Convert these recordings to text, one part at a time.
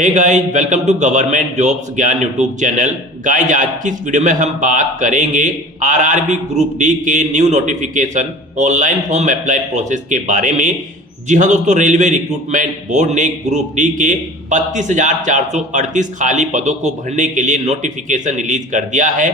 Hey guys, welcome to government jobs Gyan YouTube channel. Guys, आज की इस वीडियो में हम बात करेंगे आरआरबी ग्रुप डी के new notification online form apply process के बारे में। जी हाँ दोस्तों, रेलवे रिक्रूटमेंट बोर्ड ने ग्रुप डी के 32,438 खाली पदों को भरने के लिए नोटिफिकेशन रिलीज कर दिया है।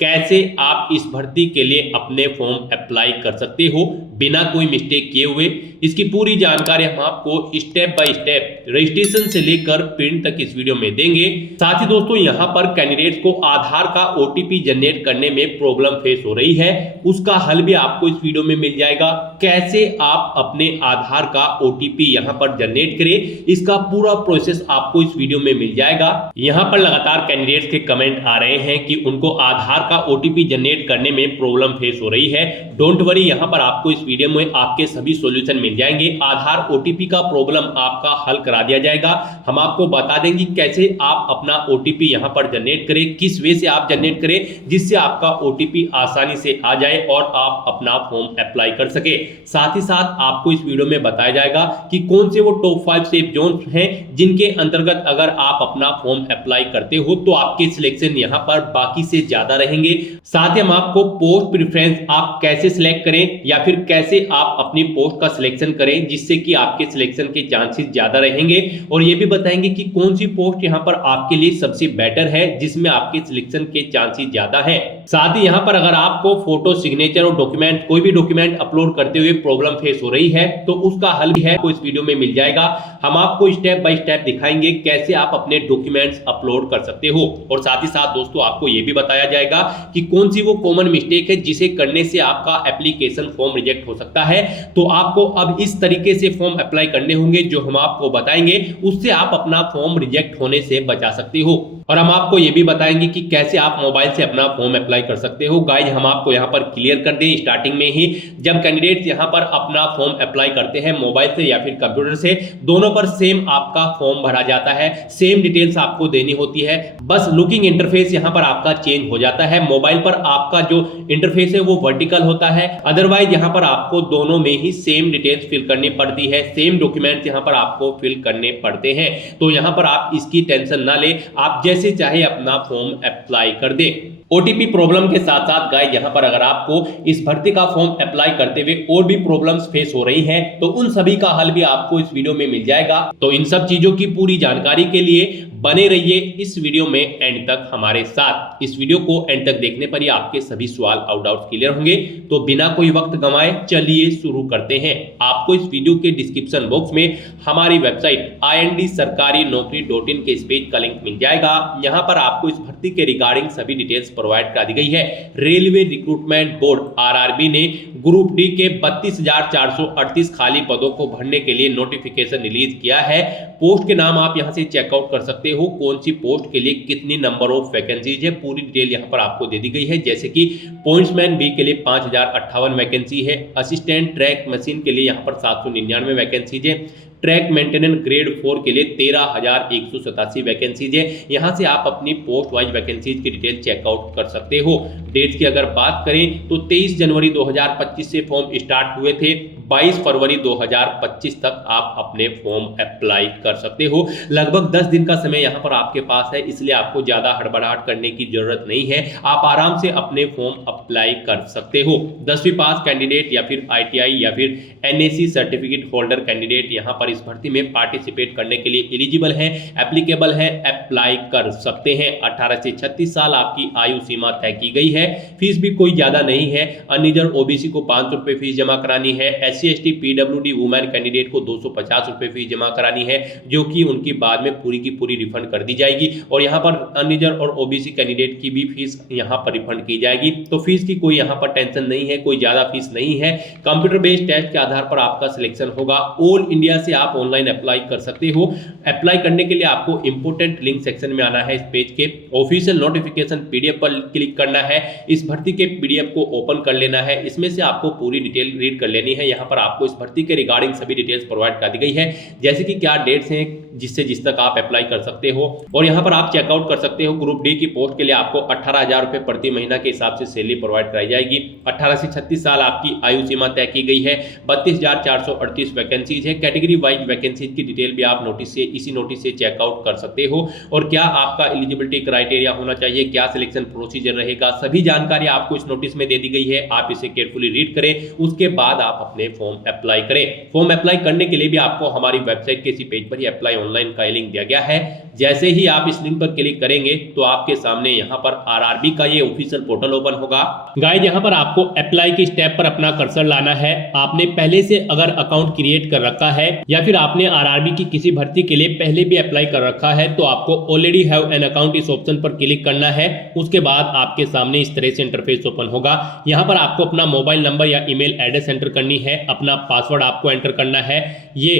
कैसे आप इस भर्ती के लिए अपने फॉर्म अप्लाई कर सकते हो बिना कोई मिस्टेक किए हुए, इसकी पूरी जानकारी हम आपको स्टेप बाय स्टेप रजिस्ट्रेशन से लेकर प्रिंट तक इस वीडियो में देंगे। साथ ही दोस्तों, यहां पर कैंडिडेट्स को आधार का ओटीपी जनरेट करने में प्रॉब्लम फेस हो रही है, उसका हल भी आपको इस वीडियो में मिल जाएगा। कैसे आप अपने आधार का ओटीपी यहां पर जनरेट करें, इसका पूरा प्रोसेस आपको इस वीडियो में मिल जाएगा। यहां पर लगातार कैंडिडेट्स के कमेंट आ रहे हैं कि उनको आधार का ओटीपी जनरेट करने में प्रॉब्लम फेस हो रही है। डोंट वरी, यहां पर आपको इस वीडियो में आपके सभी सॉल्यूशन मिल जाएंगे। आधार ओटीपी का प्रॉब्लम आपका हल करा दिया जाएगा। हम आपको बता देंगे कैसे आप अपना ओटीपी यहां पर जनरेट करें, किस वे से आप जनरेट करें जिससे आपका ओटीपी आसानी से आ जाए और आप अपना फॉर्म अप्लाई कर सके। साथ ही साथ आपको इस वीडियो में बताया जाएगा कि कौन से वो टॉप 5 सेफ जोन हैं जिनके अंतर्गत अगर आप अपना फॉर्म अप्लाई करते हो तो आपके सिलेक्शन यहां पर बाकी से ज्यादा रहेंगे। साथ ही हम आपको पोस्ट प्रेफरेंस आप कैसे सिलेक्ट करें या फिर कैसे आप अपनी पोस्ट का सिलेक्शन करें जिससे कि आपके सिलेक्शन के चांसेस ज्यादा रहेंगे, और ये भी बताएंगे कि कौन सी पोस्ट यहां पर आपके लिए सबसे बेटर है जिसमें आपके सिलेक्शन के चांसेस ज्यादा है। साथ ही यहां पर अगर आपको फोटो, सिग्नेचर और डॉक्यूमेंट, कोई भी डॉक्यूमेंट अपलोड करते हुए प्रॉब्लम फेस हो रही है तो उसका हल भी है तो इस वीडियो में मिल जाएगा। हम आपको स्टेप बाय स्टेप दिखाएंगे कैसे आप अपने डॉक्यूमेंट्स अपलोड कर सकते हो, और साथ ही साथ दोस्तों आपको यह भी बताया जाएगा कि कौन सी वो कॉमन मिस्टेक है जिसे करने से आपका एप्लीकेशन फॉर्म रिजेक्ट हो सकता है। तो आपको अब इस तरीके से फॉर्म अप्लाई करने होंगे जो हम आपको बताएंगे, उससे आप अपना फॉर्म रिजेक्ट होने से बचा सकते हो। और हम आपको यह भी बताएंगे कि कैसे आप मोबाइल से अपना फॉर्म अप्लाई कर सकते हो। गाइज, हम आपको यहां पर क्लियर कर दें स्टार्टिंग में ही, जब कैंडिडेट्स यहां पर अपना फॉर्म अप्लाई करते हैं मोबाइल से या फिर कंप्यूटर से, दोनों पर सेम आपका फॉर्म भरा जाता है, सेम डिटेल्स आपको देनी होती है। बस लुकिंग इंटरफेस यहां पर आपका चेंज हो जाता है। मोबाइल पर आपका जो इंटरफेस है वो वर्टिकल होता है, अदरवाइज यहां पर आपको दोनों में ही सेम डिटेल्स फिल करनी पड़ती है, सेम डॉक्यूमेंट्स यहां पर आपको फिल करने पड़ते हैं। तो यहां पर आप इसकी टेंशन ना ले, आप जैसे चाहे अपना फॉर्म अप्लाई कर दे। ओटीपी प्रॉब्लम के साथ साथ गाइस, यहां पर अगर आपको इस भर्ती का फॉर्म अप्लाई करते हुए और भी प्रॉब्लम्स फेस हो रही हैं तो उन सभी का हल भी आपको इस वीडियो में मिल जाएगा। तो इन सब चीजों की पूरी जानकारी के लिए बने रहिए इस वीडियो में एंड तक हमारे साथ। इस वीडियो को एंड तक देखने पर ही आपके सभी सवाल और डाउट्स क्लियर होंगे। तो बिना कोई वक्त गंवाए चलिए शुरू करते हैं। आपको इस वीडियो के डिस्क्रिप्शन बॉक्स में हमारी वेबसाइट IND-sarkari-naukri.in के इस पेज का लिंक मिल जाएगा। यहां पर आपको इस भर्ती के रिगार्डिंग सभी डिटेल्स प्रोवाइड करा दी गई है। रेलवे रिक्रूटमेंट बोर्ड आरआरबी ने ग्रुप डी के 32,438 खाली पदों को भरने के लिए नोटिफिकेशन रिलीज किया है। पोस्ट के नाम आप यहां से चेकआउट कर सकते हो, कौन सी पोस्ट के लिए कितनी नंबर ऑफ वैकेंसीज है, पूरी डिटेल यहां पर आपको दे दी गई है। जैसे कि पॉइंट्समैन बी के लिए 5,058 वैकेंसी है, असिस्टेंट ट्रैक मशीन के लिए यहां पर 799 वैकेंसीज है, ट्रैक मेंटेनेंस ग्रेड 4 के लिए 13,187 वैकेंसीज है। यहां से आप अपनी पोस्ट वाइज वैकेंसीज की डिटेल चेकआउट कर सकते हो। डेट्स की अगर बात करें तो 23 जनवरी 2025 से फॉर्म स्टार्ट हुए थे, 22 फरवरी 2025 तक आप अपने फॉर्म अप्लाई कर सकते हो। लगभग 10 दिन का समय यहां पर आपके पास है, इसलिए आपको ज्यादा हड़बड़ाहट करने की जरूरत नहीं है। आप आराम से अपने फॉर्म अप्लाई कर सकते हो। 10वीं पास कैंडिडेट या फिर ITI या फिर NAC सर्टिफिकेट होल्डर कैंडिडेट यहां पर इस भर्ती में पार्टिसिपेट करने के लिए एलिजिबल है, एप्लीकेबल है, अप्लाई कर सकते हैं। 18 से 36 साल आपकी आयु सीमा तय की गई है। फीस भी कोई ज्यादा नहीं है। अनरिजर्व OBC को 500 रुपए फीस जमा करानी है। SC ST PWD women candidate को 250 रुपए फीस जमा करानी है, जो कि उनकी बाद में पूरी की पूरी रिफंड कर दी जाएगी। और यहाँ पर अनरिजर्व और OBC कैंडिडेट की भी फीस यहाँ पर रिफंड की जाएगी। तो फीस की कोई यहाँ पर टेंशन नहीं है, कोई ज्यादा फीस नहीं है। कंप्यूटर बेस्ड टेस्ट के आधार पर आपका सिलेक्शन होगा। ऑल इंडिया से आप ऑनलाइन अप्लाई कर सकते हो। अप्लाई करने के लिए आपको इंपोर्टेंट लिंक सेक्शन में आना है। इस पेज के ऑफिशियल नोटिफिकेशन PDF पर क्लिक करना है। इस भर्ती के PDF को ओपन कर लेना है। इसमें से आपको पूरी डिटेल रीड कर लेनी है। यहाँ पर आपको इस भर्ती के रिगार्डिंग सभी डिटेल्स प्रोवाइड कर दी गई है, जैसे कि क्या डेट्स हैं जिस तक आप अप्लाई कर सकते हो। और यहाँ पर आप चेकआउट कर सकते हो ग्रुप डी की पोस्ट के लिए आपको 18,000 रुपये प्रति महीना के हिसाब से सैलरी प्रोवाइड कराई जाएगी। 18 से 36 साल आपकी आयु सीमा तय की गई है। 32,438 वैकेंसीज है। कैटेगरी वाइज वैकेंसीज की डिटेल भी आप इसी नोटिस से चेकआउट कर सकते हो। और क्या आपका एलिजिबिलिटी क्राइटेरिया होना चाहिए, क्या सिलेक्शन प्रोसीजर रहेगा, सभी जानकारी आपको इस नोटिस में दे दी गई है। आप इसे केयरफुली रीड करें, उसके बाद आप अपने फॉर्म अप्लाई करें। फॉर्म अप्लाई करने के लिए भी आपको हमारी वेबसाइट के इसी पेज पर ही अप्लाई ऑनलाइन का लिंक दिया गया है। जैसे ही आप इस लिंक पर क्लिक करेंगे तो आपके सामने यहाँ पर आरआरबी का ये ऑफिशियल पोर्टल ओपन होगा। गाइस, यहाँ पर आपको अप्लाई की स्टेप पर अपना कर्सर लाना है। आपने पहले से अगर अकाउंट क्रिएट कर रखा है या फिर आपने आरआरबी की किसी भर्ती के लिए पहले भी अप्लाई कर रखा है तो आपको ऑलरेडी हैव एन अकाउंट इस ऑप्शन पर क्लिक करना है। उसके बाद आपके सामने इस तरह से इंटरफेस ओपन होगा। यहाँ पर आपको अपना मोबाइल नंबर या ईमेल एड्रेस एंटर करनी है, अपना पासवर्ड आपको एंटर करना है। ये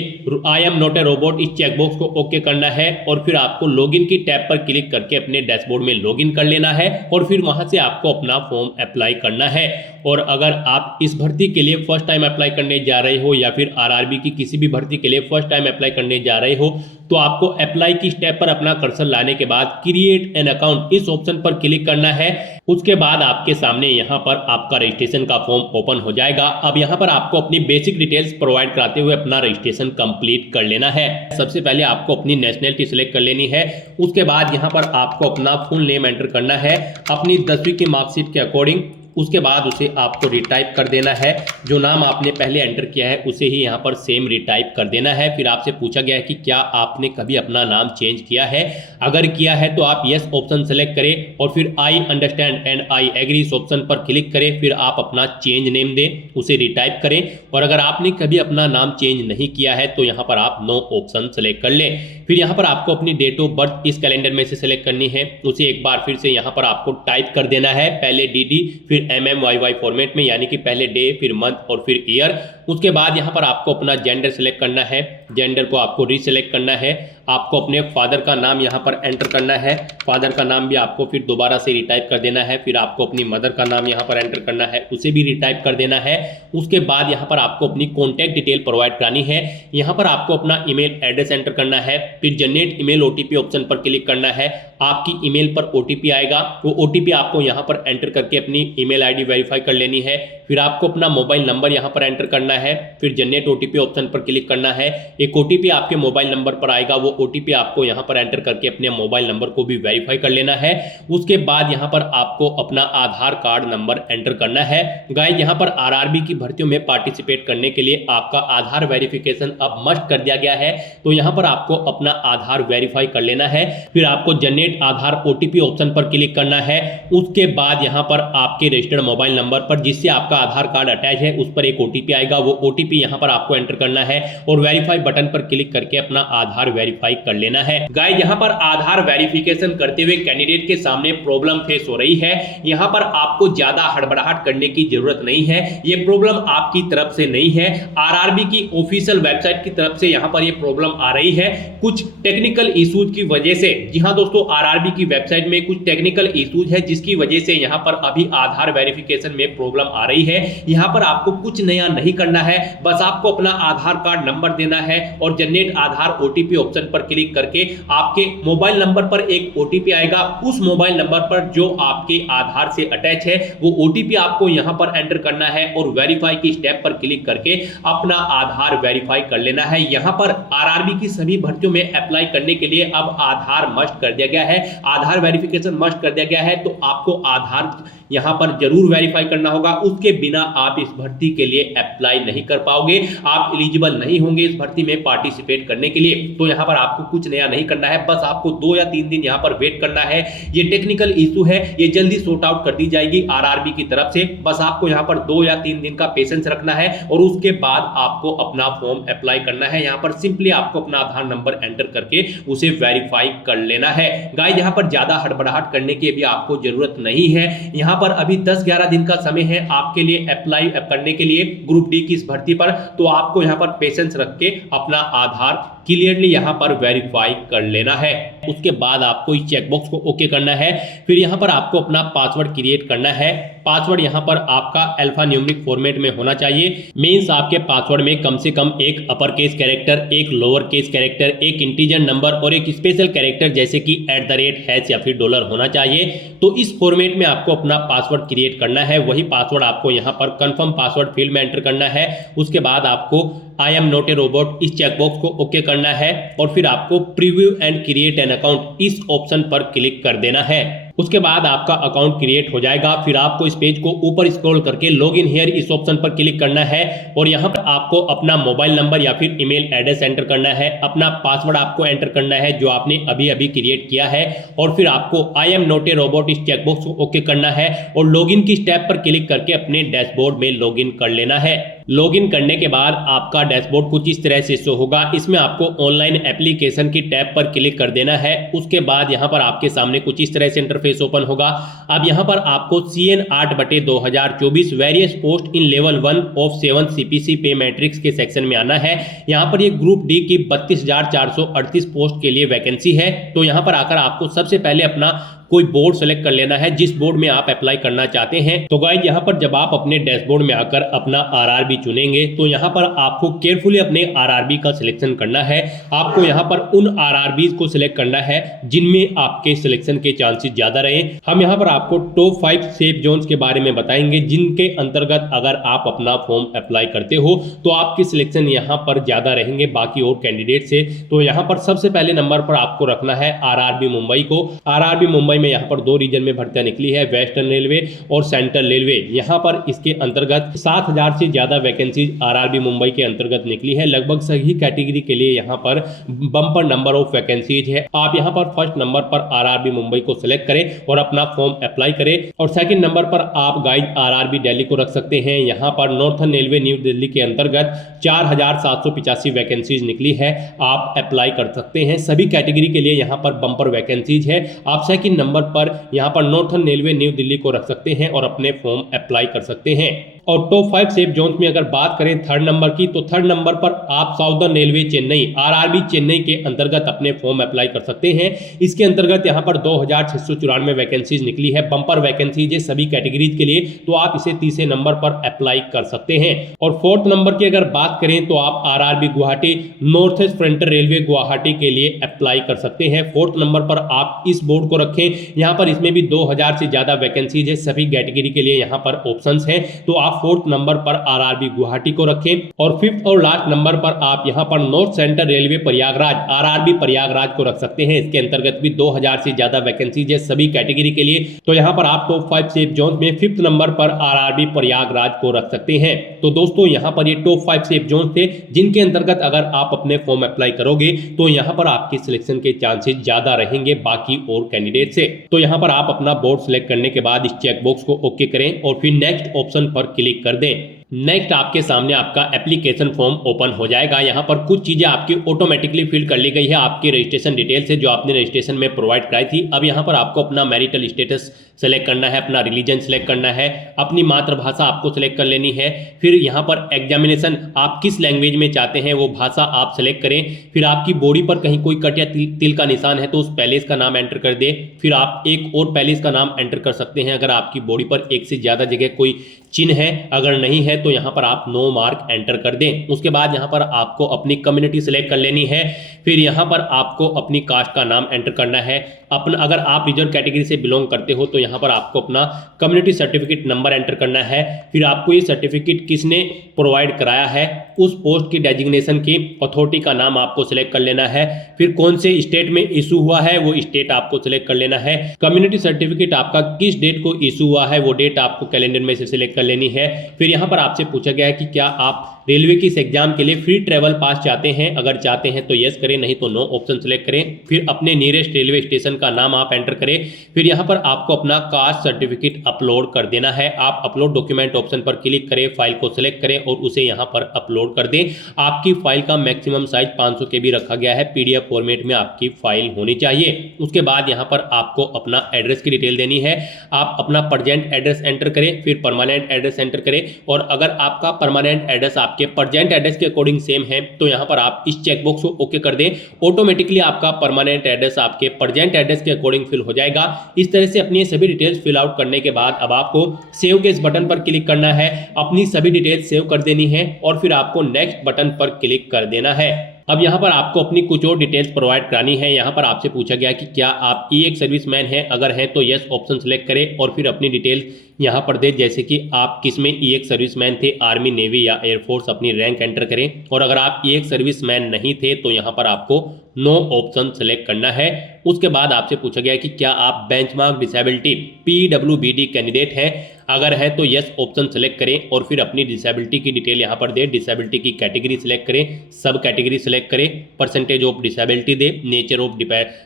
I am not a robot इस चेकबॉक्स को ओके करना है और फिर आपको लॉगिन की टैब पर क्लिक करके अपने डैशबोर्ड में लॉगिन कर लेना है और फिर वहां से आपको अपना फॉर्म अप्लाई करना है। और अगर आप इस भर्ती के लिए फर्स्ट टाइम अप्लाई करने जा रहे हो या फिर आरआरबी की किसी भी भर्ती के लिए फर्स्ट टाइम अप्लाई करने जा रहे हो तो आपको अप्लाई की स्टेप पर अपना कर्सर लाने के बाद क्रिएट एन अकाउंट इस ऑप्शन पर क्लिक करना है। उसके बाद आपके सामने यहाँ पर आपका रजिस्ट्रेशन का फॉर्म ओपन हो जाएगा। अब यहाँ पर आपको अपनी बेसिक डिटेल्स प्रोवाइड कराते हुए अपना रजिस्ट्रेशन कंप्लीट कर लेना है। सबसे पहले आपको अपनी नेशनलिटी सिलेक्ट कर लेनी है। उसके बाद यहाँ पर आपको अपना फुल नेम एंटर करना है अपनी 10वीं की मार्कशीट के अकॉर्डिंग। उसके बाद उसे आपको रिटाइप कर देना है। जो नाम आपने पहले एंटर किया है उसे ही यहाँ पर सेम रिटाइप कर देना है। फिर आपसे पूछा गया है कि क्या आपने कभी अपना नाम चेंज किया है। अगर किया है तो आप यस ऑप्शन सेलेक्ट करें और फिर I understand and I agree इस ऑप्शन पर क्लिक करें। फिर आप अपना चेंज नेम दें, उसे रिटाइप करें। और अगर आपने कभी अपना नाम चेंज नहीं किया है तो यहाँ पर आप नो ऑप्शन सेलेक्ट कर लें। फिर यहाँ पर आपको अपनी डेट ऑफ बर्थ इस कैलेंडर में से सेलेक्ट करनी है। उसे एक बार फिर से यहाँ पर आपको टाइप कर देना है, पहले DD फिर MMYY फॉर्मेट में, यानी कि पहले डे फिर मंथ और फिर ईयर। उसके बाद यहाँ पर आपको अपना जेंडर सेलेक्ट करना है। जेंडर को आपको रीसेलेक्ट करना है। आपको अपने फादर का नाम यहाँ पर एंटर करना है। फादर का नाम भी आपको फिर दोबारा से रिटाइप कर देना है। फिर आपको अपनी मदर का नाम यहाँ पर एंटर करना है, उसे भी रिटाइप कर देना है। उसके बाद यहाँ पर आपको अपनी कॉन्टैक्ट डिटेल प्रोवाइड करानी है। यहाँ पर आपको अपना ईमेल एड्रेस एंटर करना है। फिर जनरेट ईमेल OTP ऑप्शन पर क्लिक करना है। आपकी ईमेल पर OTP आएगा, वो OTP आपको यहाँ पर एंटर करके अपनी ईमेल ID वेरीफाई कर लेनी है। फिर आपको अपना मोबाइल नंबर यहाँ पर एंटर करना है। फिर जनरेट OTP ऑप्शन पर क्लिक करना है। एक OTP आपके मोबाइल नंबर पर आएगा, वो OTP आपको यहाँ पर एंटर करके अपने मोबाइल नंबर को भी वेरीफाई कर लेना है। उसके बाद यहाँ पर आपको अपना आधार कार्ड नंबर एंटर करना है। गाइस, यहाँ पर आरआरबी की भर्तियों में पार्टिसिपेट करने के लिए आपका आधार वेरिफिकेशन अब मस्ट कर दिया गया है। तो यहाँ पर आपको अपना आधार वेरीफाई कर लेना है। फिर आपको जनरेट आधार OTP ऑप्शन पर क्लिक करना है। उसके बाद यहाँ पर आपके रजिस्टर्ड मोबाइल नंबर पर जिससे आपका आधार कार्ड अटैच है उस पर एक OTP आएगा, वो OTP यहाँ पर आपको एंटर करना है और वेरीफाई बटन पर क्लिक करके अपना आधार वेरीफाई कर लेना है। गाइस, यहाँ पर आधार वेरिफिकेशन करते हुए कैंडिडेट के सामने प्रॉब्लम फेस हो रही है। यहाँ पर आपको ज्यादा हड़बड़ाहट करने की जरूरत नहीं है। ये प्रॉब्लम आपकी तरफ से नहीं है, आरआरबी की ऑफिशियल वेबसाइट की तरफ से यहाँ पर ये प्रॉब्लम आ रही है कुछ टेक्निकल इश्यूज की वजह से। जी हाँ दोस्तों, आरआरबी की वेबसाइट में कुछ टेक्निकल इश्यूज है जिसकी वजह से यहाँ पर अभी आधार वेरिफिकेशन में प्रॉब्लम आ रही है। यहाँ पर आपको कुछ नया नहीं करना है, बस आपको अपना आधार कार्ड नंबर देना है और जनरेट आधार OTP ऑप्शन पर क्लिक करके आपके मोबाइल नंबर पर एक OTP आएगा। उस मोबाइल नंबर पर जो आपके आधार से अटैच है वो OTP आपको यहाँ पर एंटर करना है और वेरीफाई की स्टेप पर क्लिक करके अपना आधार वेरीफाई कर लेना है। यहाँ पर आरआरबी की सभी भर्तियों में अप्लाई करने के लिए अब आधार मस्ट कर दिया गया है, आधार वेरिफिकेशन मस्ट कर दिया गया है। तो आपको आधार यहाँ पर जरूर वेरीफाई करना होगा, उसके बिना आप इस भर्ती के लिए अप्लाई नहीं कर पाओगे, आप एलिजिबल नहीं होंगे इस भर्ती में पार्टिसिपेट करने के लिए। तो यहाँ पर आपको कुछ नया नहीं करना है, बस आपको 2 या 3 दिन यहाँ पर वेट करना है। ये टेक्निकल इशू है, ये जल्दी सॉर्ट आउट कर दी जाएगी आरआरबी की तरफ से। बस आपको यहाँ पर 2 या 3 दिन का पेशेंस रखना है और उसके बाद आपको अपना फॉर्म अप्लाई करना है। यहाँ पर सिंपली आपको अपना आधार नंबर एंटर करके उसे वेरीफाई कर लेना है। गाइस, यहाँ पर ज्यादा हड़बड़ाहट करने की भी आपको जरूरत नहीं है। यहाँ पर अभी 10-11 दिन का समय है आपके लिए अप्लाई करने के लिए ग्रुप डी की इस भर्ती पर। तो आपको यहाँ पर पेशेंस रख के अपना आधार क्लियरली यहाँ पर वेरीफाई कर लेना है। उसके बाद आपको इस चेकबॉक्स को ओके करना है। फिर यहाँ पर आपको अपना पासवर्ड क्रिएट करना है। पासवर्ड यहाँ पर आपका अल्फा न्यूमेरिक फॉर्मेट में होना चाहिए। मीन्स आपके पासवर्ड में कम से कम एक अपर केस कैरेक्टर, एक लोअर केस कैरेक्टर, एक इंटीजर नंबर और एक स्पेशल कैरेक्टर जैसे कि @ या फिर डॉलर होना चाहिए। तो इस फॉर्मेट में आपको अपना पासवर्ड क्रिएट करना है। वही पासवर्ड आपको यहाँ पर कंफर्म पासवर्ड फील्ड में एंटर करना है। उसके बाद आपको I am not a robot इस चेकबॉक्स को ओके करना है और फिर आपको preview and create an account इस ऑप्शन पर क्लिक कर देना है। उसके बाद आपका अकाउंट क्रिएट हो जाएगा। फिर आपको इस पेज को ऊपर स्क्रॉल करके लॉग इन हियर इस ऑप्शन पर क्लिक करना है और यहाँ पर आपको अपना मोबाइल नंबर या फिर ईमेल एड्रेस एंटर करना है। अपना पासवर्ड आपको एंटर करना है जो आपने अभी अभी क्रिएट किया है और फिर आपको I am not a robot इस चेकबॉक्स को ओके करना है और लॉगिन की स्टेप पर क्लिक करके अपने डैशबोर्ड में लॉगिन कर लेना है। लॉगिन करने के बाद आपका डैशबोर्ड कुछ इस तरह से शो होगा। इसमें आपको ऑनलाइन एप्लीकेशन की टैब पर क्लिक कर देना है। उसके बाद यहाँ पर आपके सामने कुछ इस तरह से इंटरफेस ओपन होगा। अब यहाँ पर आपको CN 8/2024 various post in level 1 of 7 CPC पे मैट्रिक्स के सेक्शन में आना है। यहाँ पर ये ग्रुप डी की 32,438 पोस्ट के लिए वैकेंसी है। तो यहाँ पर आकर आपको सबसे पहले अपना कोई बोर्ड सेलेक्ट कर लेना है जिस बोर्ड में आप अप्लाई करना चाहते हैं। तो गाइस यहाँ पर जब आप अपने डैशबोर्ड में आकर अपना RRB चुनेंगे तो यहाँ पर आपको केयरफुली अपने RRB का सिलेक्शन करना है। आपको यहाँ पर उन RRBs को सिलेक्ट करना है जिनमें आपके सिलेक्शन के चांसेस ज्यादा रहे। हम यहाँ पर आपको टॉप 5 सेफ जोन्स के बारे में बताएंगे जिनके अंतर्गत अगर आप अपना फॉर्म अप्लाई करते हो तो आपकी सिलेक्शन यहाँ पर ज्यादा रहेंगे बाकी और कैंडिडेट से। तो यहाँ पर सबसे पहले नंबर पर आपको रखना है RRB मुंबई को। RRB मुंबई में यहाँ पर 2 रीजन में भर्तियां निकली है, वेस्टर्न रेलवे और सेंट्रल रेलवे। यहाँ पर इसके अंतर्गत 7,000 से ज्यादा वैकेंसीज RRB मुंबई के अंतर्गत निकली है। लगभग सही कैटेगरी के लिए यहाँ पर बम्पर नंबर ऑफ वैकेंसीज है। आप यहाँ पर फर्स्ट नंबर पर RRB मुंबई को सिलेक्ट करें और अपना फॉर्म अप्लाई करें और सेकंड नंबर पर आप गाइस RRB दिल्ली को रख सकते हैं। यहाँ पर नॉर्थर्न रेलवे न्यू दिल्ली के अंतर्गत 4,785 वैकेंसीज निकली है, आप अप्लाई कर सकते हैं। सभी कैटेगरी के लिए यहाँ पर बम्पर वैकेंसीज है। आप सेकंड नंबर पर यहाँ पर नॉर्थर्न रेलवे न्यू दिल्ली को रख सकते हैं और अपने फॉर्म अप्लाई कर सकते हैं। और टॉप 5 सेफ जोन्स में अगर बात करें थर्ड नंबर की तो थर्ड नंबर पर आप southern railway Chennai RRB Chennai के अंतर्गत अपने फॉर्म अप्लाई कर सकते हैं। इसके अंतर्गत यहाँ पर 2,694 वैकेंसीज निकली है, बम्पर वैकेंसीज है सभी कैटेगरीज के लिए। तो आप इसे तीसरे नंबर पर अप्लाई कर सकते हैं। और फोर्थ नंबर की अगर बात करें तो आप RRB Guwahati north east frontier railway Guwahati के लिए अप्लाई कर सकते हैं। फोर्थ नंबर पर आप इस बोर्ड को रखें। यहाँ पर इसमें भी 2,000 से ज्यादा वैकेंसीज है, सभी कैटेगरी के लिए यहाँ पर ऑप्शंस हैं। तो आप फोर्थ नंबर पर RRB गुवाहाटी को रखें। और फिफ्थ और लास्ट नंबर पर आप यहाँ पर north central railway Prayagraj RRB Prayagraj को रख सकते हैं। इसके अंतर्गत भी 2,000 से ज्यादा वैकेंसीज है सभी कैटेगरी के लिए। तो यहाँ पर आप टॉप 5 सेफ जोन में फिफ्थ नंबर पर RRB प्रयागराज को रख सकते हैं। तो दोस्तों यहाँ पर ये टॉप 5 सेफ जोन थे जिनके अंतर्गत अगर आप अपने फॉर्म अप्लाई करोगे तो यहाँ पर आपकी सिलेक्शन के चांसेस ज्यादा रहेंगे बाकी और कैंडिडेट से। तो यहाँ पर आप अपना बोर्ड सेलेक्ट करने के बाद इस चेकबॉक्स को ओके करें और फिर नेक्स्ट ऑप्शन पर क्लिक कर दें। नेक्स्ट आपके सामने आपका एप्लीकेशन फॉर्म ओपन हो जाएगा। यहाँ पर कुछ चीजें आपकी ऑटोमेटिकली फिल कर ली गई है आपकी रजिस्ट्रेशन डिटेल से जो आपने रजिस्ट्रेशन में प्रोवाइड कराई थी। अब यहाँ पर आपको अपना मैरिटल स्टेटस सेलेक्ट करना है, अपना रिलीजन सेलेक्ट करना है, अपनी मातृभाषा आपको सेलेक्ट कर लेनी है। फिर यहाँ पर एग्जामिनेशन आप किस लैंग्वेज में चाहते हैं वो भाषा आप सेलेक्ट करें। फिर आपकी बॉडी पर कहीं कोई कट या तिल का निशान है तो उस पैलेस का नाम एंटर कर दें। फिर आप एक और पैलेस का नाम एंटर कर सकते हैं अगर आपकी बॉडी पर एक से ज्यादा जगह कोई चिन्ह है, अगर नहीं है तो यहाँ पर आप नो मार्क एंटर कर दें। उसके बाद यहाँ पर आपको अपनी कम्युनिटी सेलेक्ट कर लेनी है। फिर यहाँ पर आपको अपनी कास्ट का नाम एंटर करना है। अपना अगर आप रिजर्व कैटेगरी से बिलोंग करते हो तो यहाँ पर आपको अपना कम्युनिटी सर्टिफिकेट नंबर एंटर करना है। फिर आपको ये सर्टिफिकेट किसने प्रोवाइड कराया है उस पोस्ट की डेजिग्नेशन की अथॉरिटी का नाम आपको सिलेक्ट कर लेना है। फिर कौन से स्टेट में इशू हुआ है वो स्टेट आपको सिलेक्ट कर लेना है। कम्युनिटी सर्टिफिकेट आपका किस डेट को इशू हुआ है वो डेट आपको कैलेंडर में से सिलेक्ट कर लेनी है। फिर यहाँ पर आपसे पूछा गया है कि क्या आप रेलवे की इस एग्जाम के लिए फ्री ट्रेवल पास चाहते हैं, अगर चाहते हैं तो यस करें, नहीं तो नो ऑप्शन सेलेक्ट करें। फिर अपने नियरेस्ट रेलवे स्टेशन का नाम आप एंटर करें। फिर यहाँ पर आपको अपना कास्ट सर्टिफिकेट अपलोड कर देना है। आप अपलोड डॉक्यूमेंट ऑप्शन पर क्लिक करें, फाइल को सिलेक्ट करें और उसे यहाँ पर अपलोड कर दें। आपकी फाइल का मैक्सिमम साइज 500 KB रखा गया है, PDF फॉर्मेट में आपकी फाइल होनी चाहिए। उसके बाद यहाँ पर आपको अपना एड्रेस की डिटेल देनी है। आप अपना प्रेजेंट एड्रेस एंटर करें, फिर परमानेंट एड्रेस एंटर करें और अगर आपका परमानेंट एड्रेस आपके आपके प्रेजेंट एड्रेस के अकॉर्डिंग सेम है तो यहाँ पर आप इस चेकबॉक्स को ओके कर दें। ऑटोमेटिकली आपका परमानेंट एड्रेस आपके प्रेजेंट एड्रेस के अकॉर्डिंग फिल हो जाएगा। इस तरह से अपनी सभी डिटेल्स फिल आउट करने के बाद अब आपको सेव के इस बटन पर क्लिक करना है, अपनी सभी डिटेल्स सेव कर देनी है और फिर आपको नेक्स्ट बटन पर क्लिक कर देना है। अब यहाँ पर आपको अपनी कुछ और डिटेल्स प्रोवाइड करानी है। यहाँ पर आपसे पूछा गया कि क्या आप ई सर्विसमैन हैं, अगर हैं तो यस ऑप्शन सेलेक्ट करें और फिर अपनी डिटेल्स यहाँ पर दे, जैसे कि आप किस में ई सर्विसमैन थे, आर्मी, नेवी या एयरफोर्स, अपनी रैंक एंटर करें। और अगर आप ई सर्विसमैन नहीं थे तो यहाँ पर आपको नो ऑप्शन सेलेक्ट करना है। उसके बाद आपसे पूछा गया कि क्या आप बेंचमार्क डिसेबिलिटी PWBD कैंडिडेट हैं, अगर है तो यस ऑप्शन सेलेक्ट करें और फिर अपनी डिसेबिलिटी की डिटेल यहाँ पर दे। डिसेबिलिटी की कैटेगरी सिलेक्ट करें, सब कैटेगरी सिलेक्ट करें, परसेंटेज ऑफ डिसेबिलिटी दे, नेचर ऑफ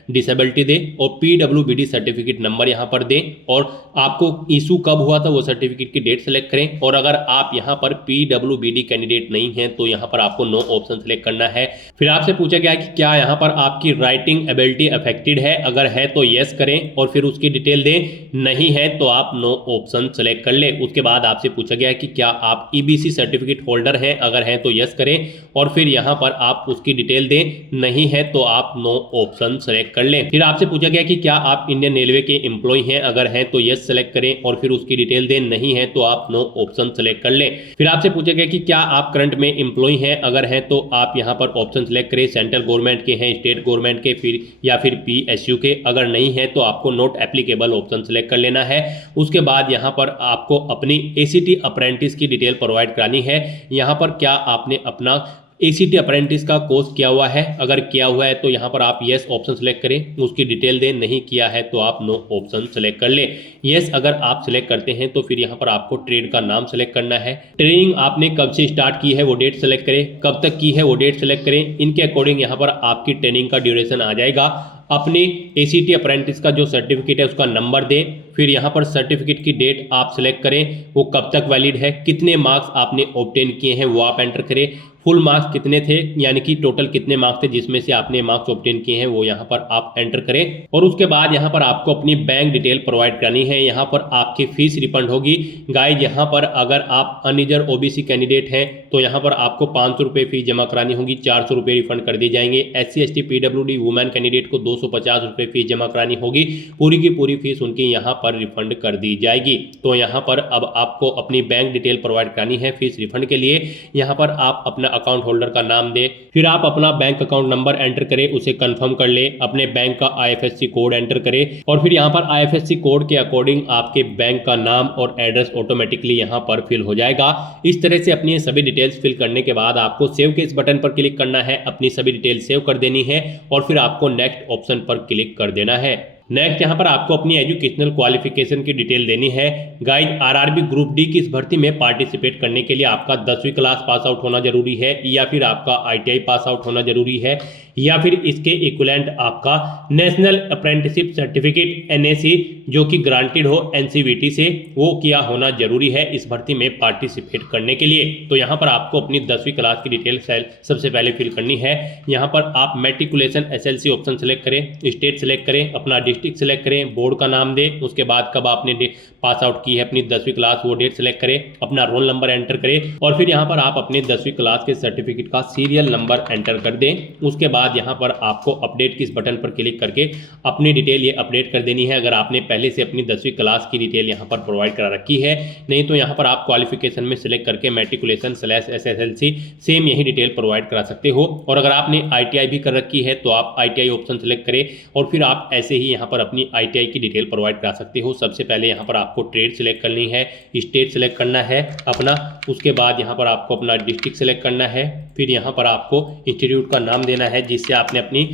डिसेबिलिटी दे और PWBD सर्टिफिकेट नंबर यहाँ पर दें और आपको इशू कब हुआ था वो सर्टिफिकेट की डेट सेलेक्ट करें। और अगर आप यहाँ पर PWBD कैंडिडेट नहीं हैं तो यहाँ पर आपको नो ऑप्शन सेलेक्ट करना है। फिर आपसे पूछा गया कि क्या यहाँ पर आपकी राइटिंग एबिलिटी अफेक्टेड है, अगर है तो यस करें और फिर उसकी डिटेल दें, नहीं है तो आप नो ऑप्शन सेलेक्ट कर ले। उसके बाद आपसे पूछा गया कि क्या आप EBC सर्टिफिकेट होल्डर हैं, अगर हैं तो यस करें और फिर यहाँ पर आप उसकी डिटेल दें, नहीं है तो आप नो ऑप्शन सेलेक्ट कर लें। फिर आपसे पूछा गया कि क्या आप इंडियन रेलवे के एम्प्लॉय हैं, अगर हैं तो यस सेलेक्ट करें और फिर उसकी डिटेल दें, नहीं है तो आप नो ऑप्शन सेलेक्ट कर लें। फिर आपसे पूछा गया कि क्या आप करंट में एम्प्लॉय हैं, अगर हैं तो आप यहाँ पर ऑप्शन सेलेक्ट करें, सेंट्रल गवर्नमेंट के हैं, स्टेट गवर्नमेंट के फिर या फिर PSU के, अगर नहीं है तो आपको नॉट एप्लीकेबल ऑप्शन सेलेक्ट कर लेना है। उसके बाद यहाँ पर आपको अपनी ACT अप्रेंटिस की डिटेल प्रोवाइड करानी है। यहाँ पर क्या आपने अपना ACT अप्रेंटिस का कोर्स किया हुआ है, अगर किया हुआ है तो यहाँ पर आप यस ऑप्शन सेलेक्ट करें, उसकी डिटेल दें, नहीं किया है तो आप नो ऑप्शन सेलेक्ट कर लें। यस अगर आप सेलेक्ट करते हैं तो फिर यहाँ पर आपको ट्रेड का नाम सेलेक्ट करना है। ट्रेनिंग आपने कब से स्टार्ट की है वो डेट सेलेक्ट करें, कब तक की है वो डेट सेलेक्ट करें। इनके अकॉर्डिंग यहाँ पर आपकी ट्रेनिंग का ड्यूरेशन आ जाएगा। अपने ACT अप्रेंटिस का जो सर्टिफिकेट है उसका नंबर दें, फिर यहाँ पर सर्टिफिकेट की डेट आप सेलेक्ट करें, वो कब तक वैलिड है, कितने मार्क्स आपने ऑब्टेन किए हैं वो आप एंटर करें, फुल मार्क्स कितने थे यानी कि टोटल कितने मार्क्स थे जिसमें से आपने मार्क्स ऑब्टेन किए हैं वो यहाँ पर आप एंटर करें। और उसके बाद यहाँ पर आपको अपनी बैंक डिटेल प्रोवाइड करनी है। यहाँ पर आपकी फीस रिफंड होगी। गाइज यहाँ पर अगर आप अनरिजर्व OBC कैंडिडेट हैं तो यहाँ पर आपको 500 रुपये फीस जमा करानी होगी, 400 रुपये रिफंड कर दिए जाएंगे। SC ST PWD women candidate को 250 रुपये फीस जमा करानी होगी, पूरी की पूरी फीस उनकी यहाँ पर रिफंड कर दी जाएगी। तो यहाँ पर अब आपको अपनी बैंक डिटेल प्रोवाइड करानी है फीस रिफंड के लिए। यहाँ पर आप अपना अकाउंट होल्डर का नाम दें, फिर आप अपना बैंक अकाउंट नंबर एंटर करें, उसे कंफर्म कर ले, अपने बैंक का IFSC कोड एंटर करें और फिर यहाँ पर IFSC कोड के अकॉर्डिंग आपके बैंक का नाम और एड्रेस ऑटोमेटिकली यहाँ पर फिल हो जाएगा। इस तरह से अपनी सभी डिटेल्स फिल करने के बाद आपको सेव के इस बटन पर क्लिक करना है, अपनी सभी डिटेल्स सेव कर देनी है और फिर आपको नेक्स्ट ऑप्शन पर क्लिक कर देना है। नेक्स्ट यहाँ पर आपको अपनी एजुकेशनल क्वालिफिकेशन की डिटेल देनी है। गाइज RRB ग्रुप डी की इस भर्ती में पार्टिसिपेट करने के लिए आपका 10वीं क्लास पास आउट होना जरूरी है या फिर आपका ITI पास आउट होना जरूरी है या फिर इसके इक्विवेलेंट आपका नेशनल अप्रेंटिसशिप सर्टिफिकेट NAC जो कि ग्रांटेड हो NCVT से, वो किया होना जरूरी है इस भर्ती में पार्टिसिपेट करने के लिए। तो यहाँ पर आपको अपनी 10वीं क्लास की डिटेल सबसे पहले फिल करनी है। यहाँ पर आप मैट्रिकुलेशन SLC ऑप्शन सेलेक्ट करें, स्टेट सेलेक्ट करें, अपना डिस्ट्रिक्ट सेलेक्ट करें, बोर्ड का नाम दें, उसके बाद कब आपने पास आउट की है अपनी 10वीं क्लास वो डेट सेलेक्ट करें, अपना रोल नंबर एंटर करें और फिर यहाँ पर आप अपने 10वीं क्लास के सर्टिफिकेट का सीरियल नंबर एंटर कर दें। उसके बाद यहाँ पर आपको अपडेट किस बटन पर क्लिक करके अपनी डिटेल ये अपडेट कर देनी है। अगर आपने पहले से अपनी 10वीं क्लास की डिटेल यहाँ पर प्रोवाइड करा रखी है, नहीं तो यहाँ पर आप क्वालिफिकेशन में सिलेक्ट करके मैट्रिकुलेशन/SSLC सेम यही डिटेल प्रोवाइड करा सकते हो। और अगर आपने ITI भी कर रखी है तो आप ITI ऑप्शन सेलेक्ट करें और फिर आप ऐसे ही यहाँ पर अपनी ITI की डिटेल प्रोवाइड करा सकते हो। सबसे पहले यहाँ पर आपको ट्रेड सेलेक्ट करनी है, स्टेट सेलेक्ट करना है अपना, उसके बाद यहाँ पर आपको अपना डिस्ट्रिक्ट सेलेक्ट करना है, फिर यहाँ पर आपको इंस्टीट्यूट का नाम देना है जिससे आपने अपनी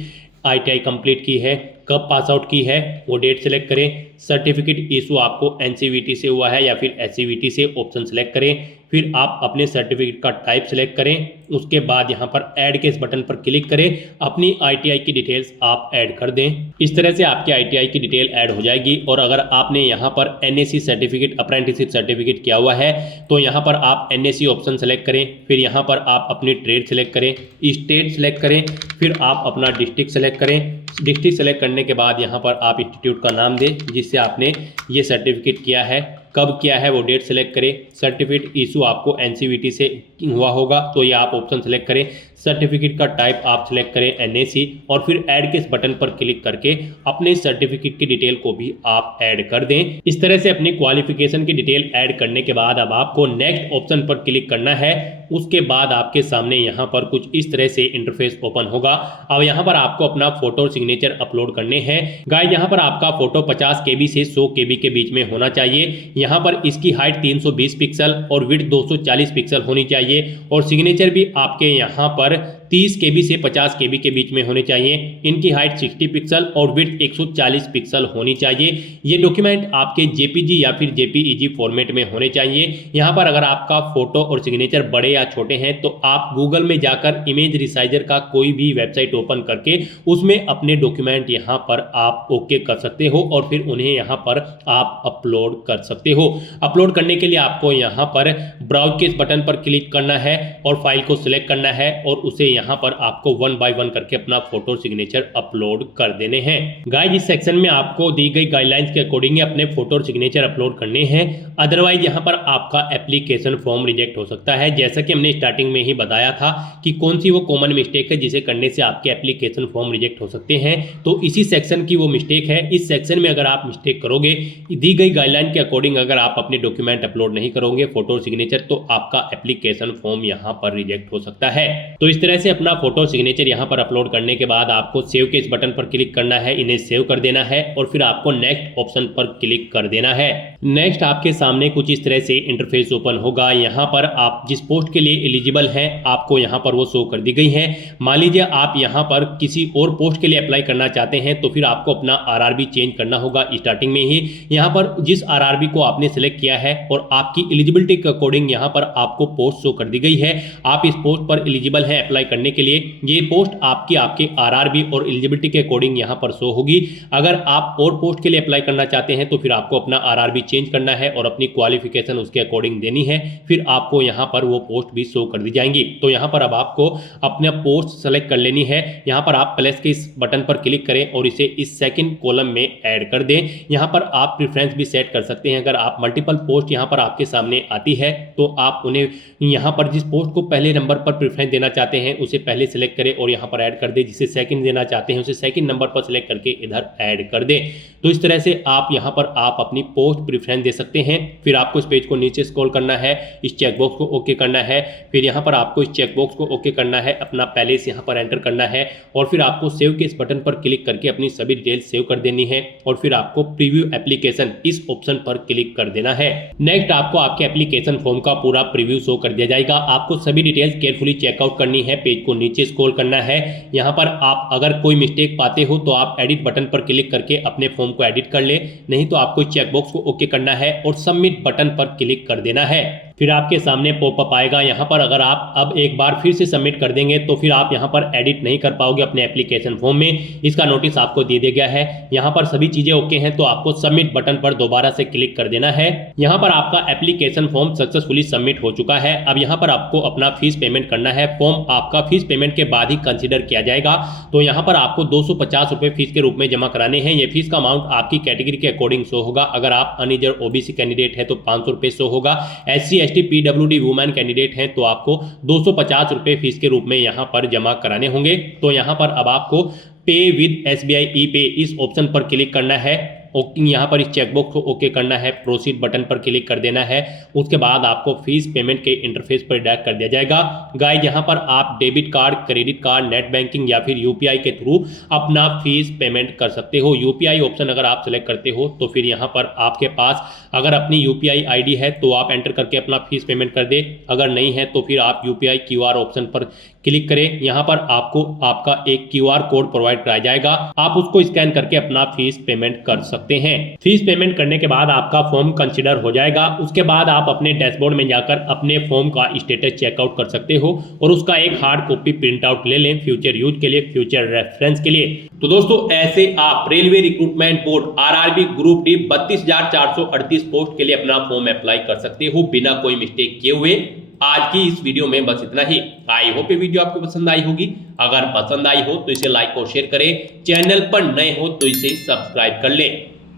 ITI कंप्लीट की है, कब पास आउट की है वो डेट सेलेक्ट करें, सर्टिफिकेट इशू आपको NCVT से हुआ है या फिर SCVT से ऑप्शन सेलेक्ट करें, फिर आप अपने सर्टिफिकेट का टाइप सेलेक्ट करें। उसके बाद यहाँ पर ऐड के इस बटन पर क्लिक करें, अपनी ITI की डिटेल्स आप ऐड कर दें। इस तरह से आपकी ITI की डिटेल ऐड हो जाएगी। और अगर आपने यहाँ पर NAC सर्टिफिकेट अप्रेंटिसशिप सर्टिफिकेट किया हुआ है तो यहाँ पर आप NAC ऑप्शन सेलेक्ट करें, फिर यहाँ पर आप अपनी ट्रेड सेलेक्ट करें, स्टेट सेलेक्ट करें, फिर आप अपना डिस्ट्रिक्ट सेलेक्ट करें। डिस्ट्रिक्ट सेलेक्ट करने के बाद यहाँ पर आप इंस्टीट्यूट का नाम दें जिससे आपने ये सर्टिफिकेट किया है, कब किया है वो डेट सेलेक्ट करें। सर्टिफिकेट इशू आपको एनसीवीटी से हुआ होगा तो ये आप ऑप्शन सेलेक्ट करें। सर्टिफिकेट का टाइप आप सिलेक्ट करें एनएसी और फिर ऐड के इस बटन पर क्लिक करके अपने सर्टिफिकेट की डिटेल को भी आप ऐड कर दें। इस तरह से अपनी क्वालिफिकेशन की डिटेल ऐड करने के बाद अब आपको नेक्स्ट ऑप्शन पर क्लिक करना है। उसके बाद आपके सामने यहाँ पर कुछ इस तरह से इंटरफेस ओपन होगा। अब यहाँ पर आपको अपना फोटो और सिग्नेचर अपलोड करने हैं। गाइस यहाँ पर आपका फोटो 50 KB से 100 KB के बीच में होना चाहिए। यहाँ पर इसकी हाइट 320 पिक्सल और विड्थ 240 पिक्सल होनी चाहिए और सिग्नेचर भी आपके यहाँ पर 30 KB से 50 KB के बीच में होने चाहिए। इनकी हाइट 60 पिक्सल और विड्थ 140 पिक्सल होनी चाहिए। ये डॉक्यूमेंट आपके जेपीजी या फिर जेपीईजी फॉर्मेट में होने चाहिए। यहाँ पर अगर आपका फोटो और सिग्नेचर बड़े या छोटे हैं तो आप गूगल में जाकर इमेज रिसाइजर का कोई भी वेबसाइट ओपन करके उसमें अपने डॉक्यूमेंट यहाँ पर आप ओके कर सकते हो और फिर उन्हें यहाँ पर आप अपलोड कर सकते हो। अपलोड करने के लिए आपको यहाँ पर ब्राउज के इस बटन पर क्लिक करना है और फाइल को सिलेक्ट करना है और उसे यहाँ पर आपको 1 बाय 1 करके अपना फोटो सिग्नेचर अपलोड कर देने हैं। गाइस इस सेक्शन में आपको दी गई गाइडलाइंस के अकॉर्डिंग अपने फोटो और सिग्नेचर अपलोड करने हैं, अदरवाइज यहाँ पर आपका एप्लीकेशन फॉर्म रिजेक्ट हो सकता है। जैसा कि हमने स्टार्टिंग में ही बताया था कि कौन सी वो कॉमन मिस्टेक है जिसे करने से आपके एप्लीकेशन फॉर्म रिजेक्ट हो सकते हैं, तो इसी सेक्शन की वो मिस्टेक है। इस सेक्शन में अगर आप मिस्टेक करोगे, दी गई गाइडलाइन के अकॉर्डिंग अगर आप अपने डॉक्यूमेंट अपलोड नहीं करोगे फोटो और सिग्नेचर, तो आपका एप्लीकेशन फॉर्म यहाँ पर रिजेक्ट हो सकता है। तो इस तरह से अपना फोटो सिग्नेचर यहाँ पर अपलोड करने के बाद आपको सेव के इस बटन पर क्लिक करना है, इन्हें सेव कर देना है और फिर आपको नेक्स्ट ऑप्शन पर क्लिक कर देना है। नेक्स्ट आपके सामने कुछ इस तरह से इंटरफेस ओपन होगा। यहाँ पर आप जिस पोस्ट के लिए एलिजिबल हैं आपको यहाँ पर वो शो कर दी गई है। मान लीजिए आप यहाँ पर किसी और पोस्ट के लिए अप्लाई करना चाहते हैं तो फिर आपको अपना आरआरबी चेंज करना होगा स्टार्टिंग में ही। यहाँ पर जिस आरआरबी को आपने सिलेक्ट किया है और आपकी एलिजिबिलिटी के अकॉर्डिंग यहाँ पर आपको पोस्ट शो कर दी गई है। आप इस पोस्ट पर एलिजिबल हैं अप्लाई करने के लिए। ये पोस्ट आपके आरआरबी और एलिजिबिलिटी के अकॉर्डिंग यहाँ पर शो होगी। अगर आप और पोस्ट के लिए अप्लाई करना चाहते हैं तो फिर आपको अपना आरआरबी चेंज करना है और अपनी क्वालिफिकेशन उसके अकॉर्डिंग देनी है, फिर आपको यहाँ पर वो पोस्ट भी शो कर दी जाएंगी। तो यहाँ पर अब आपको अपना पोस्ट सेलेक्ट कर लेनी है। यहाँ पर आप प्लस के इस बटन पर क्लिक करें और इसे इस सेकंड कॉलम में ऐड कर दें। यहाँ पर आप प्रेफरेंस भी सेट कर सकते हैं। अगर आप मल्टीपल पोस्ट यहाँ पर आपके सामने आती है तो आप उन्हें यहाँ पर जिस पोस्ट को पहले नंबर पर प्रेफरेंस देना चाहते हैं उसे पहले सेलेक्ट करें और यहाँ पर ऐड कर दे। जिसे सेकंड देना चाहते हैं उसे सेकंड नंबर पर सेलेक्ट करके इधर ऐड कर दे। तो इस तरह से आप यहाँ पर आप अपनी पोस्ट प्रेफरेंस दे सकते हैं। फिर आपको इस पेज को नीचे स्क्रॉल करना है, इस चेकबॉक्स को ओके करना है। फिर यहाँ पर आपको इस चेकबॉक्स को ओके करना है, अपना पैलेस यहाँ पर एंटर करना है और फिर आपको सेव के इस बटन पर क्लिक करके अपनी सभी डिटेल्स सेव कर देनी है और फिर आपको प्रीव्यू एप्लीकेशन इस ऑप्शन पर क्लिक कर देना है। नेक्स्ट आपको आपके एप्लीकेशन फॉर्म का पूरा प्रीव्यू शो कर दिया जाएगा। आपको सभी डिटेल्स केयरफुली चेकआउट करनी है, पेज को नीचे स्क्रॉल करना है। यहाँ पर आप अगर कोई मिस्टेक पाते हो तो आप एडिट बटन पर क्लिक करके अपने फॉर्म को एडिट कर ले, नहीं तो आपको चेकबॉक्स को ओके करना है और सबमिट बटन पर क्लिक कर देना है। फिर आपके सामने पॉपअप आएगा। यहाँ पर अगर आप अब एक बार फिर से सबमिट कर देंगे तो फिर आप यहाँ पर एडिट नहीं कर पाओगे अपने एप्लीकेशन फॉर्म में। इसका नोटिस आपको दे दिया गया है। यहाँ पर सभी चीजें ओके हैं तो आपको सबमिट बटन पर दोबारा से क्लिक कर देना है। यहाँ पर आपका एप्लीकेशन फॉर्म सक्सेसफुली सबमिट हो चुका है। अब यहाँ पर आपको अपना फीस पेमेंट करना है। फॉर्म आपका फीस पेमेंट के बाद ही कंसिडर किया जाएगा। तो यहाँ पर आपको 250 रुपये फीस के रूप में जमा कराने हैं। ये फीस का अमाउंट आपकी कैटेगरी के अकॉर्डिंग शो होगा। अगर आप अनरिजर्व ओबीसी कैंडिडेट है तो 500 रुपये शो होगा। SC ST PWD women candidate हैं तो आपको 250 रुपये फीस के रूप में यहाँ पर जमा कराने होंगे। तो यहाँ पर अब आपको पे विद SBI e-पे इस ऑप्शन पर क्लिक करना है। यहाँ पर इस चेकबॉक्स को ओके करना है, प्रोसीड बटन पर क्लिक कर देना है। उसके बाद आपको फीस पेमेंट के इंटरफेस पर डायरेक्ट कर दिया जाएगा। गाइस यहाँ पर आप debit card, credit card, net banking या फिर UPI के थ्रू अपना फीस पेमेंट कर सकते हो। UPI ऑप्शन अगर आप सेलेक्ट करते हो तो फिर यहाँ पर आपके पास अगर अपनी UPI ID है तो आप एंटर करके अपना फीस पेमेंट कर दे। अगर नहीं है तो फिर आप UPI QR ऑप्शन पर क्लिक करें। यहाँ पर आपको आपका एक QR कोड प्रोवाइड कराया जाएगा, आप उसको स्कैन करके अपना फीस पेमेंट कर सकते हैं। फीस पेमेंट करने के बाद आपका फॉर्म कंसीडर हो जाएगा। उसके बाद आप अपने डैशबोर्ड में जाकर अपने फॉर्म का स्टेटस चेकआउट कर सकते हो और उसका एक हार्ड कॉपी प्रिंट आउट ले लें फ्यूचर यूज के लिए, फ्यूचर रेफरेंस के लिए। तो दोस्तों ऐसे आप railway recruitment board RRB group D 32,438 post के लिए अपना फॉर्म अप्लाई कर सकते हो बिना कोई मिस्टेक किए हुए। आज की इस वीडियो में बस इतना ही। आई होप ये वीडियो आपको पसंद आई होगी। अगर पसंद आई हो तो इसे लाइक और शेयर करें। चैनल पर नए हो तो इसे सब्सक्राइब कर लें।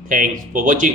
Thanks for watching.